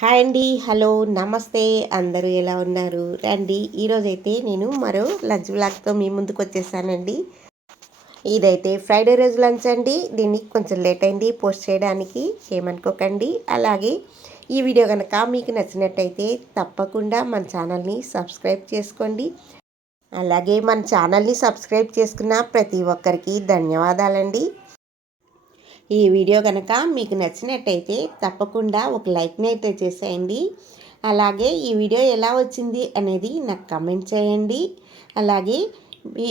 Hi అండి, hello, నమస్తే. అందరూ ఎలా ఉన్నారు? రండి, ఈరోజైతే నేను మరో లంచ్ బ్లాగ్తో మీ ముందుకు వచ్చేసానండి. ఇదైతే ఫ్రైడే రోజు లంచ్ అండి. దీనికి కొంచెం లేట్ అయింది పోస్ట్ చేయడానికి, ఏమనుకోకండి. అలాగే ఈ వీడియో కనుక మీకు నచ్చినట్టయితే తప్పకుండా మన ఛానల్ని సబ్స్క్రైబ్ చేసుకోండి. అలాగే మన ఛానల్ని సబ్స్క్రైబ్ చేసుకున్న ప్రతి ఒక్కరికి ధన్యవాదాలండి. ఈ వీడియో కనుక మీకు నచ్చినట్టయితే తప్పకుండా ఒక లైక్ని అయితే చేసేయండి. అలాగే ఈ వీడియో ఎలా వచ్చింది అనేది నాకు కమెంట్ చేయండి. అలాగే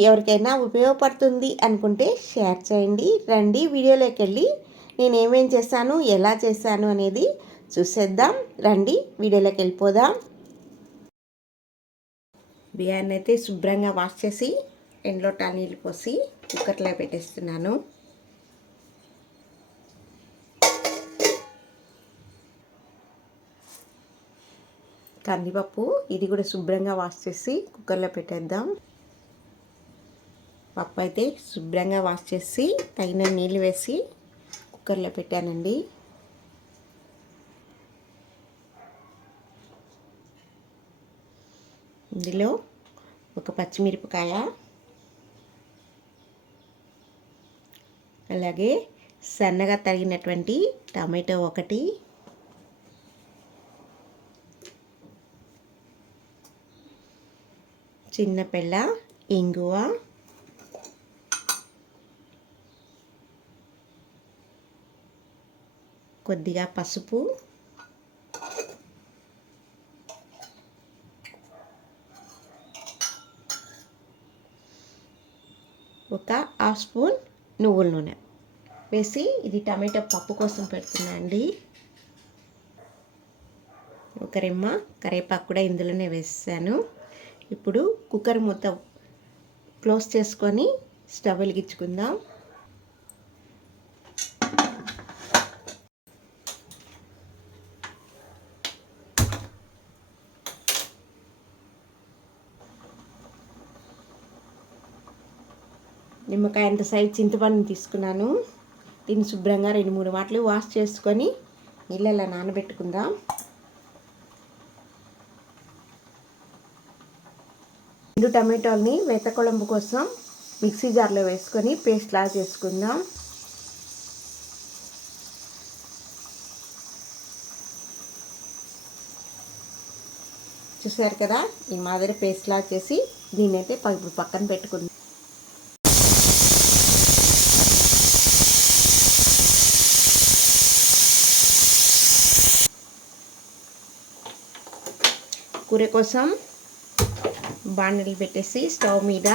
ఎవరికైనా ఉపయోగపడుతుంది అనుకుంటే షేర్ చేయండి. రండి, వీడియోలోకి వెళ్ళి నేను ఏమేం చేశాను, ఎలా చేశాను అనేది చూసేద్దాం. రండి, వీడియోలోకి వెళ్ళిపోదాం. బియ్యాన్ని అయితే శుభ్రంగా వాష్ చేసి 2 లోటాల నీళ్ళు పోసి కుక్కర్లో పెట్టేస్తున్నాను. కందిపప్పు ఇది కూడా శుభ్రంగా వాష్ చేసి కుక్కర్లో పెట్టేద్దాం. పప్పు అయితే శుభ్రంగా వాష్ చేసి తగిన నీళ్ళు వేసి కుక్కర్లో పెట్టానండి. ఇందులో ఒక పచ్చిమిరపకాయ, అలాగే సన్నగా తరిగినటువంటి టమాటో ఒకటి, చిన్న పెళ్ళ ఇంగువ, కొద్దిగా పసుపు, ఒక హాఫ్ స్పూన్ నువ్వుల నూనె వేసి ఇది టమాటో పప్పు కోసం పెడుతున్నా అండి. ఒక రెమ్మ కరివేపాకు కూడా ఇందులోనే వేసాను. ఇప్పుడు కుక్కర్ మూత క్లోజ్ చేసుకొని స్టవ్ వెలిగించుకుందాం. నిమ్మకాయ అంత సైజు చింతపండుని తీసుకున్నాను. దీన్ని శుభ్రంగా 2-3 మాటలు వాష్ చేసుకొని నీళ్ళలో నానబెట్టుకుందాం. రెండు టమాటోల్ని వేతకొళంబు కోసం మిక్సీ జార్లో వేసుకొని పేస్ట్ లాగా చేసుకుందాం. చూసారు కదా, ఈ మాదిరి పేస్ట్ లాగా చేసి దీన్నైతే ఇప్పుడు పక్కన పెట్టుకుందాం. కూర కోసం బాండలు పెట్టేసి స్టవ్ మీద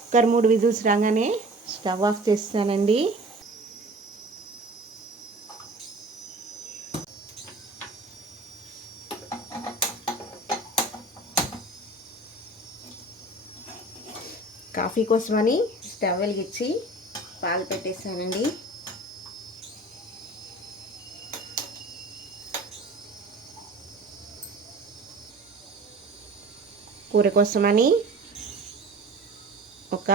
కుక్కర్ 3 విజిల్స్ రాగానే స్టవ్ ఆఫ్ చేస్తానండి. కాఫీ కోసమని స్టవ్ వెలిగించి పాలు పెట్టేసానండి. కూర కోసమని ఒక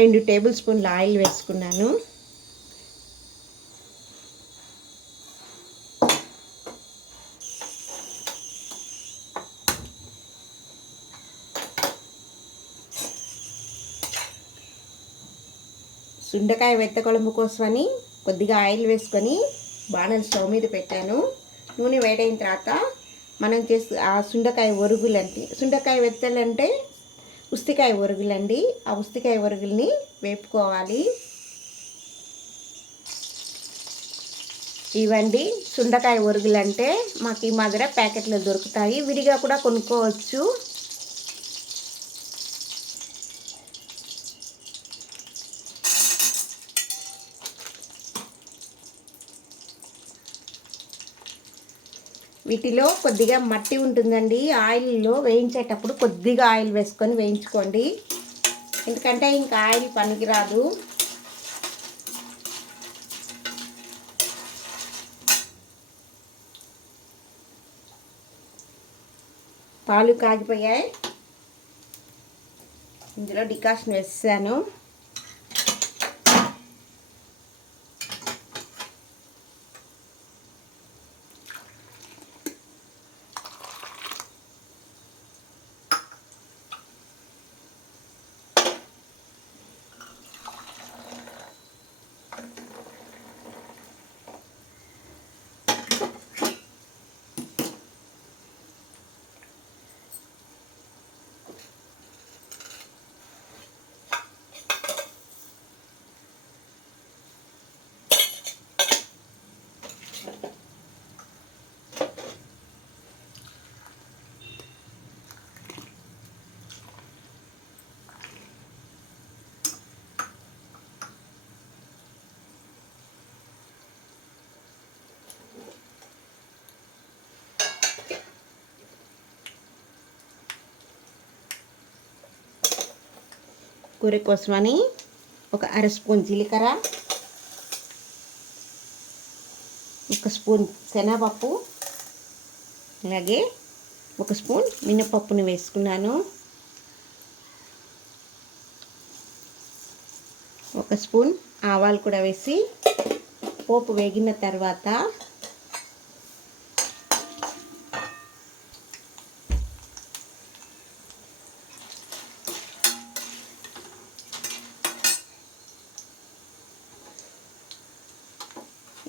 2 టేబుల్ స్పూన్ల ఆయిల్ వేసుకున్నాను. సుండకాయ వెత్తకొళంబు కోసమని కొద్దిగా ఆయిల్ వేసుకొని బాణలు స్టవ్ మీద పెట్టాను. నూనె వేడైన తర్వాత మనం చేసి ఆ సుండకాయ వెత్తలంటే ఉస్తికాయ ఒరుగులండి. ఆ ఉస్తికాయ ఒరుగుల్ని వేపుకోవాలి. ఇవండి సుండకాయ ఒరుగులు అంటే మాకు ఈ మాదిరి ప్యాకెట్లో దొరుకుతాయి, విడిగా కూడా కొనుక్కోవచ్చు. వీటిలో కొద్దిగా మట్టి ఉంటుందండి. ఆయిల్లో వేయించేటప్పుడు కొద్దిగా ఆయిల్ వేసుకొని వేయించుకోండి, ఎందుకంటే ఇంకా ఆయిల్ పనికిరాదు. పాలు కాగిపోయాయి. ఇందులో డికాషన్ వేసాను. కూర కోసమని ఒక అర స్పూన్ జీలకర్ర, ఒక స్పూన్ శనగపప్పు, అలాగే ఒక స్పూన్ మినపప్పుని వేసుకున్నాను. ఒక స్పూన్ ఆవాలు కూడా వేసి పోపు వేగిన తర్వాత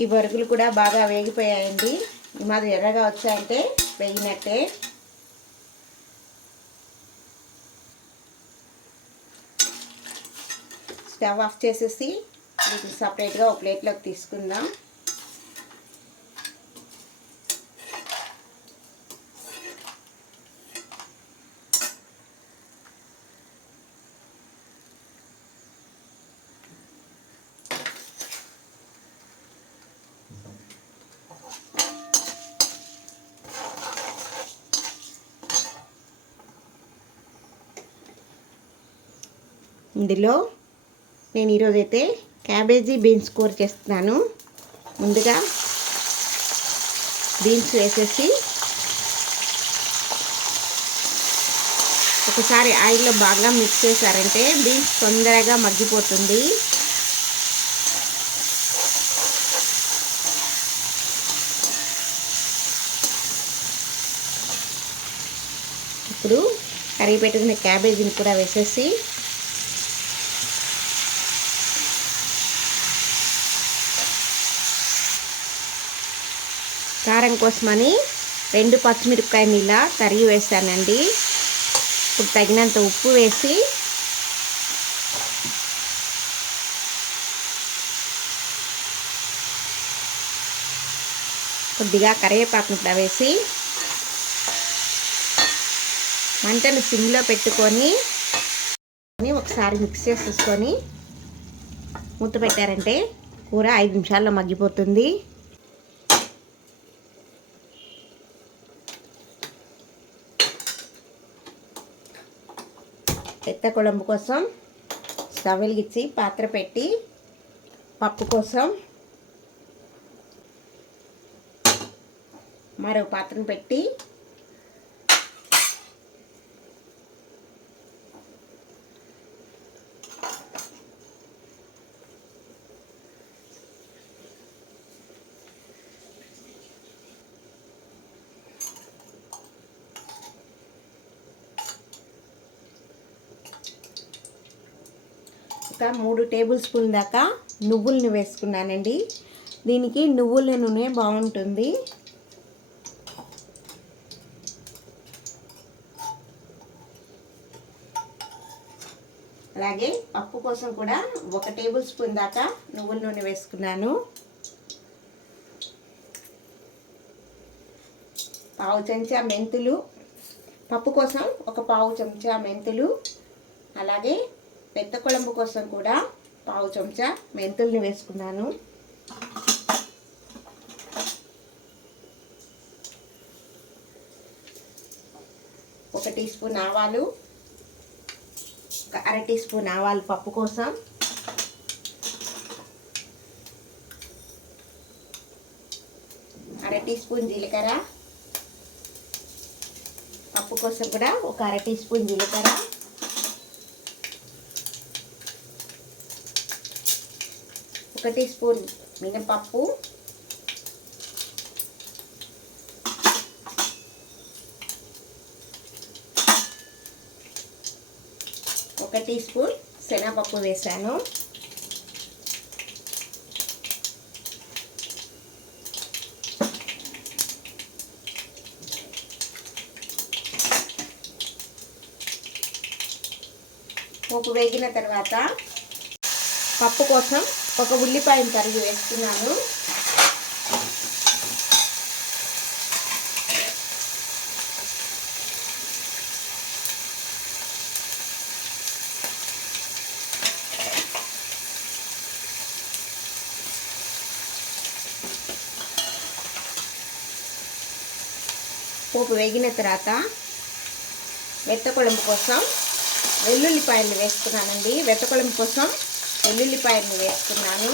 ఈ బరుగులు కూడా బాగా వేగిపోయాయండి. ఈ మాది ఎర్రగా వచ్చాయంటే వేగినట్టే. స్టవ్ ఆఫ్ చేసేసి వీటిని సపరేట్గా ఒక ప్లేట్లోకి తీసుకుందాం. ఇందులో నేను ఈరోజైతే క్యాబేజీ బీన్స్ కూర చేస్తున్నాను. ముందుగా బీన్స్ వేసేసి ఒకసారి ఆయిల్లో బాగా మిక్స్ చేశారంటే బీన్స్ తొందరగా మగ్గిపోతుంది. ఇప్పుడు కరిగి పెట్టుకున్న క్యాబేజీని కూడా వేసేసి కారం కోసమని 2 పచ్చిమిరపకాయలు ఇలా తరిగి వేసానండి. ఇప్పుడు తగినంత ఉప్పు వేసి కొద్దిగా కరివేపాకును కూడా వేసి మంటను సిమ్లో పెట్టుకొని ఒకసారి మిక్స్ చేసేసుకొని మూత పెట్టారంటే కూర 5 నిమిషాల్లో మగ్గిపోతుంది. ఎత్త కొలంబు కోసం స్టవ్ వెలిగించి పాత్ర పెట్టి పప్పు కోసం మరో పాత్రను పెట్టి ఒక 3 టేబుల్ స్పూన్ దాకా నువ్వులను వేసుకున్నానండి. దీనికి నువ్వుల నూనె బాగుంటుంది. అలాగే పప్పు కోసం కూడా 1 టేబుల్ స్పూన్ దాకా నువ్వుల నూనె వేసుకున్నాను. పావు చెంచా మెంతులు, పప్పు కోసం ఒక పావు చెంచా మెంతులు, అలాగే పెద్ద కొలంబు కోసం కూడా పావు చెంచా మెంతుల్ని వేసుకున్నాను. ఒక టీ స్పూన్ ఆవాలు, ఒక అర టీ స్పూన్ ఆవాలు పప్పు కోసం, అర టీ స్పూన్ జీలకర్ర, పప్పు కోసం కూడా ఒక అర టీ స్పూన్ జీలకర్ర, ఒక టీ స్పూన్ మినపప్పు, ఒక టీ స్పూన్ శనగపప్పు వేసాను. పోపు వేగిన తర్వాత పప్పు కోసం ఒక ఉల్లిపాయను తరిగి వేస్తున్నాను. పోపు వేగిన తర్వాత మెత్తకొళంబు కోసం వెల్లుల్లిపాయలు వేస్తున్నానండి. వెత్తకొళంబు కోసం వెల్లుల్లిపాయలు వేస్తున్నాను.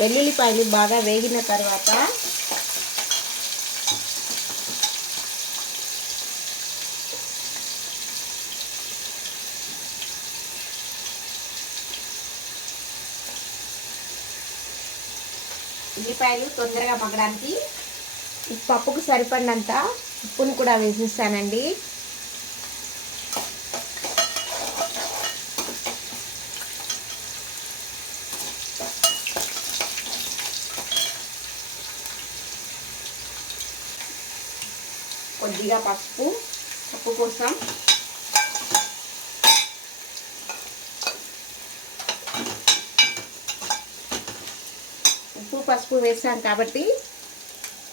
వెల్లుల్లిపాయలు బాగా వేగిన తర్వాత ఉల్లిపాయలు తొందరగా మగ్గడానికి పప్పుకు సరిపడినంత ఉప్పును కూడా వేసేస్తానండి. కొద్దిగా పసుపు కోసం, ఉప్పు పసుపు వేసాను కాబట్టి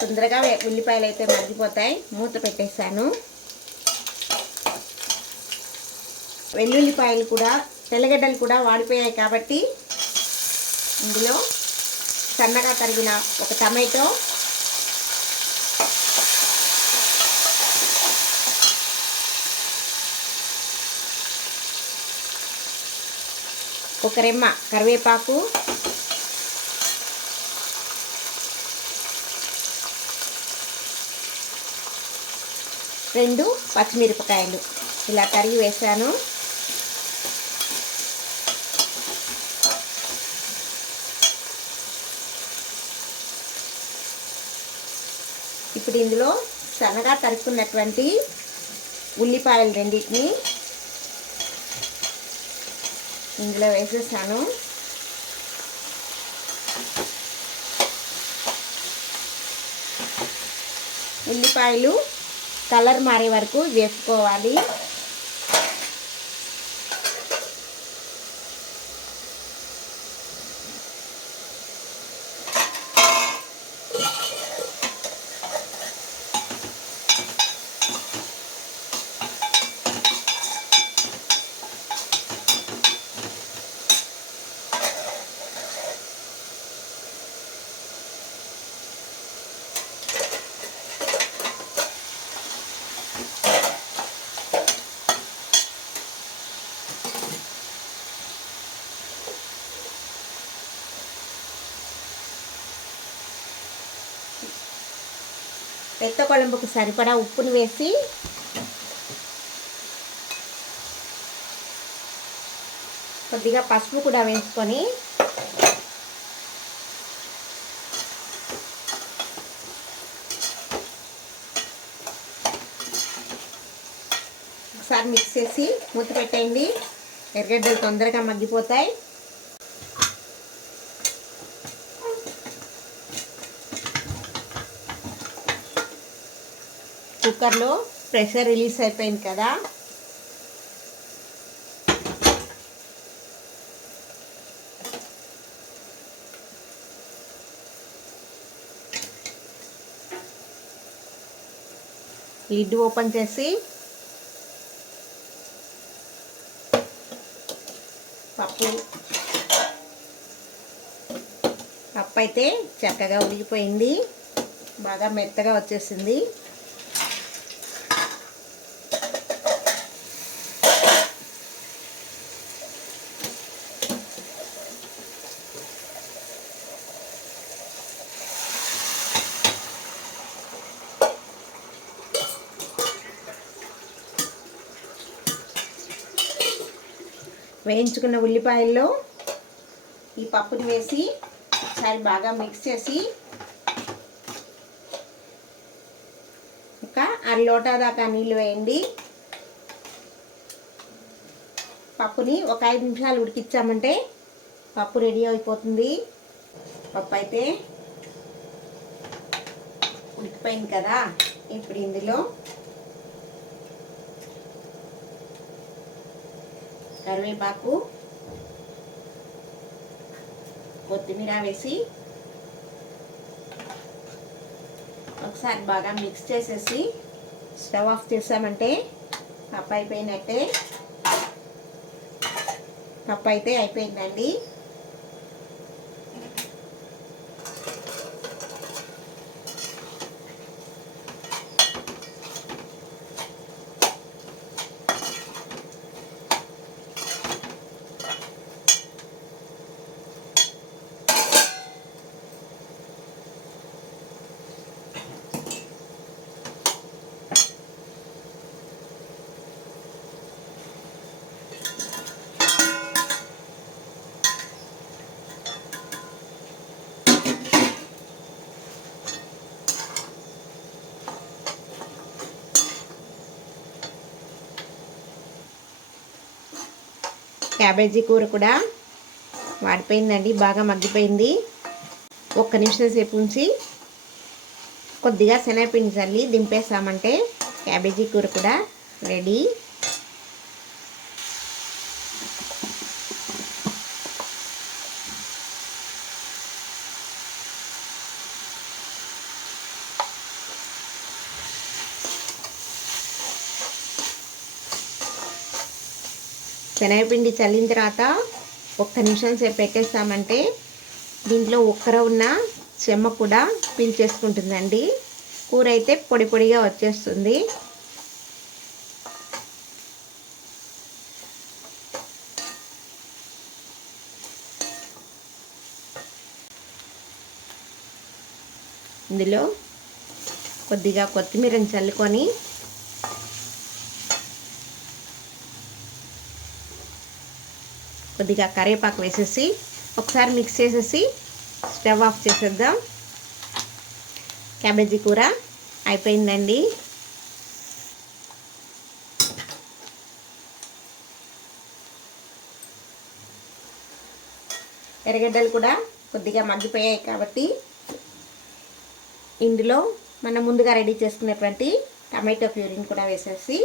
తొందరగా ఉల్లిపాయలు అయితే మగ్గిపోతాయి. మూత పెట్టేశాను. వెల్లుల్లిపాయలు కూడా తెల్లగడ్డలు కూడా వాడిపోయాయి కాబట్టి ఇందులో సన్నగా తరిగిన ఒక టమాటో, ఒక రెమ్మ కరివేపాకు, రెండు పచ్చిమిరపకాయలు ఇలా తరిగి వేసాను. ఇప్పుడు ఇందులో సన్నగా తరుక్కున్నటువంటి ఉల్లిపాయలు రెండింటిని ఇందులో వేసేసాను. ఉల్లిపాయలు కలర్ మారే వరకు వేసుకోవాలి. మెత్తకొళంబుకు సరిపడా ఉప్పును వేసి కొద్దిగా పసుపు కూడా వేసుకొని ఒకసారి మిక్స్ చేసి మూత పెట్టేయండి. ఎర్రగడ్డలు తొందరగా మగ్గిపోతాయి. కుక్కర్లో ప్రెషర్ రిలీజ్ అయిపోయింది కదా, లిడ్ ఓపెన్ చేసి పప్పు అయితే చక్కగా ఉడికిపోయింది. బాగా మెత్తగా వచ్చేసింది. వేయించుకున్న ఉల్లిపాయల్లో ఈ పప్పుని వేసి ఒకసారి బాగా మిక్స్ చేసి ఒక అర లోటా దాకా నీళ్ళు వేయండి. పప్పుని ఒక 5 నిమిషాలు ఉడికించామంటే పప్పు రెడీ అయిపోతుంది. పప్పు అయితే ఉడికిపోయింది కదా. ఇప్పుడు ఇందులో కరివేపాకు, కొత్తిమీర వేసి ఒకసారి బాగా మిక్స్ చేసేసి స్టవ్ ఆఫ్ చేసామంటే పప్పు అయిపోయినట్టే. పప్పు అయితే అయిపోయిందండి. క్యాబేజీ కూర కూడా వాడిపోయిందండి, బాగా మగ్గిపోయింది. 1 నిమిషం సేపు ఉంచి కొద్దిగా శనగపిండి చల్లి దింపేసామంటే క్యాబేజీ కూర కూడా రెడీ. శనగపిండి చల్లిన తర్వాత 1 నిమిషం సేపు పెట్టేస్తామంటే దీంట్లో ఒక్కర ఉన్న చెమ్మ కూడా పీల్చేసుకుంటుందండి. కూర అయితే పొడి పొడిగా వచ్చేస్తుంది. ఇందులో కొద్దిగా కొత్తిమీరని చల్లుకొని కొద్దిగా కరివేపాకు వేసేసి ఒకసారి మిక్స్ చేసేసి స్టవ్ ఆఫ్ చేసేద్దాం. క్యాబేజీ కూర అయిపోయిందండి. ఎర్రగడ్డలు కూడా కొద్దిగా మగ్గిపోయాయి కాబట్టి ఇందులో మనం ముందుగా రెడీ చేసుకున్నటువంటి టమాటో ప్యూరీని కూడా వేసేసి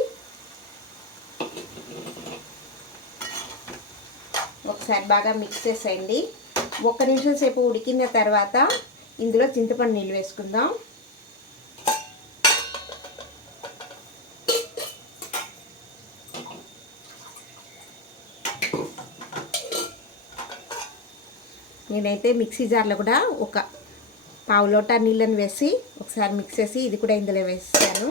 ఒకసారి బాగా మిక్స్ చేసేయండి. 1 నిమిషం సేపు ఉడికిన తర్వాత ఇందులో చింతపండు నీళ్ళు వేసుకుందాం. నేనైతే మిక్సీ జార్లో కూడా ఒక పావు లోటా నీళ్ళని వేసి ఒకసారి మిక్స్ చేసి ఇది కూడా ఇందులో వేసాను.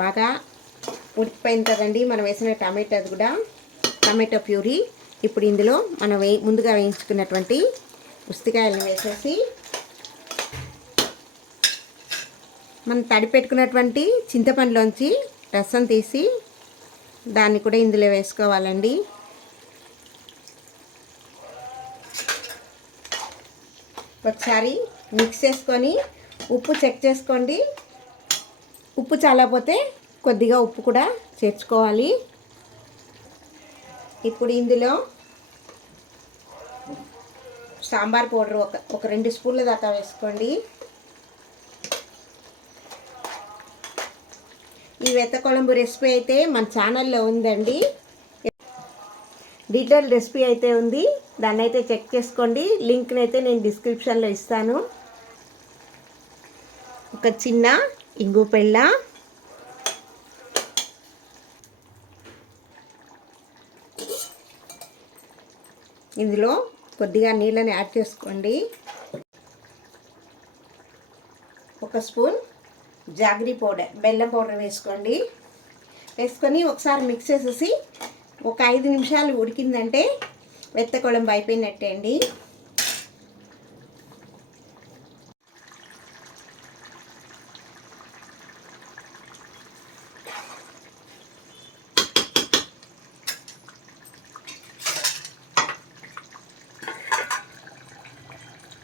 బాగా ఉడికిపోయింది కదండి మనం వేసిన టమాటో ప్యూరీ. ఇప్పుడు ఇందులో మనం ముందుగా వేయించుకున్నటువంటి ఉసిరికాయలను వేసేసి మనం తడిపెట్టుకున్నటువంటి చింతపండులోంచి రసం తీసి దాన్ని కూడా ఇందులో వేసుకోవాలండి. ఒకసారి మిక్స్ చేసుకొని ఉప్పు చెక్ చేసుకోండి. ఉప్పు చాలకపోతే కొద్దిగా ఉప్పు కూడా చేర్చుకోవాలి. ఇప్పుడు ఇందులో సాంబార్ పౌడర్ ఒక 2 స్పూన్ల దాకా వేసుకోండి. ఈ వెత్తకొళంబు రెసిపీ అయితే మన ఛానల్లో ఉందండి, డీటెయిల్ రెసిపీ అయితే ఉంది, దాన్ని అయితే చెక్ చేసుకోండి. లింక్ని అయితే నేను డిస్క్రిప్షన్లో ఇస్తాను. ఒక చిన్న ఇంగు పెళ్ళ, ఇందులో కొద్దిగా నీళ్ళని యాడ్ చేసుకోండి. 1 స్పూన్ జాగరీ పౌడర్, బెల్లం పౌడర్ వేసుకోండి. వేసుకొని ఒకసారి మిక్స్ చేసేసి ఒక 5 నిమిషాలు ఉడికిందంటే వెత్తకొళంబు అయిపోయినట్టే అండి.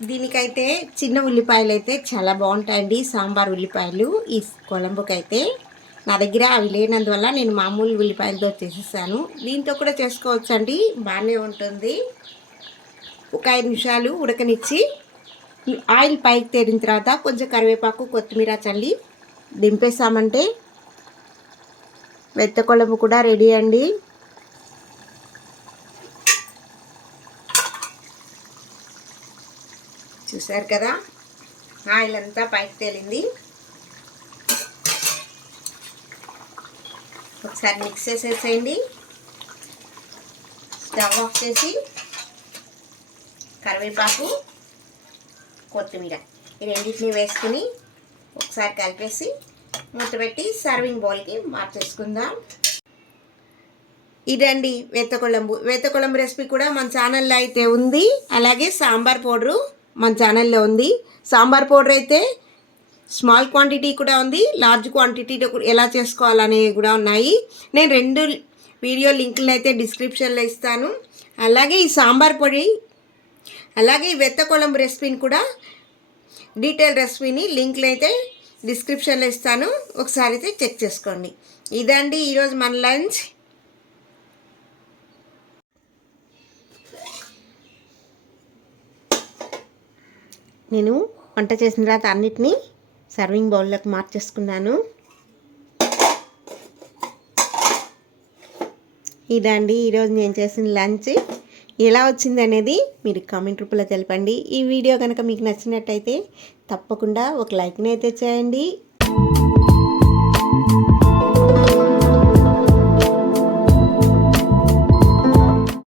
దీనికైతే చిన్న ఉల్లిపాయలు అయితే చాలా బాగుంటాయండి, సాంబార్ ఉల్లిపాయలు. ఈ కొలంబుకైతే నా దగ్గర అవి లేనందువల్ల నేను మామూలు ఉల్లిపాయలతో చేసేసాను. దీంతో కూడా చేసుకోవచ్చండి, బాగానే ఉంటుంది. ఒక 5 నిమిషాలు ఉడకనిచ్చి ఆయిల్ పైకి తేలిన తర్వాత కొంచెం కరివేపాకు, కొత్తిమీర చల్లి దింపేసామంటే వెత్తకొళంబు కూడా రెడీ అండి. చూసారు కదా, ఆయిల్ అంతా పైకి తేలింది. ఒకసారి మిక్స్ చేసేసేయండి. స్టవ్ ఆఫ్ చేసి కరివేపాకు, కొత్తిమీర ఈ రెండింటిని వేసుకుని ఒకసారి కలిపేసి మూత పెట్టి సర్వింగ్ బౌల్కి మార్చేసుకుందాం. ఇదండి వెత్తకొళంబు రెసిపీ కూడా మన ఛానల్లో అయితే ఉంది. అలాగే సాంబార్ పౌడరు మన ఛానల్లో ఉంది. సాంబార్ పౌడర్ అయితే స్మాల్ క్వాంటిటీ కూడా ఉంది, లార్జ్ క్వాంటిటీలో ఎలా చేసుకోవాలనేవి కూడా ఉన్నాయి. నేను 2 వీడియో లింకులను అయితే డిస్క్రిప్షన్లో ఇస్తాను. అలాగే ఈ సాంబార్ పొడి, అలాగే ఈ వెత్తకొళంబు రెసిపీని కూడా డీటెయిల్ రెసిపీని లింక్లు అయితే డిస్క్రిప్షన్లో ఇస్తాను, ఒకసారి అయితే చెక్ చేసుకోండి. ఇదండి ఈరోజు మన లంచ్. నేను వంట చేసిన తర్వాత అన్నిటినీ సర్వింగ్ బౌల్లోకి మార్చేసుకున్నాను. ఇదండి ఈరోజు నేను చేసిన లంచ్. ఎలా వచ్చింది అనేది మీరు కామెంట్ రూపంలో తెలపండి. ఈ వీడియో కనుక మీకు నచ్చినట్టయితే తప్పకుండా ఒక లైక్ని అయితే చేయండి.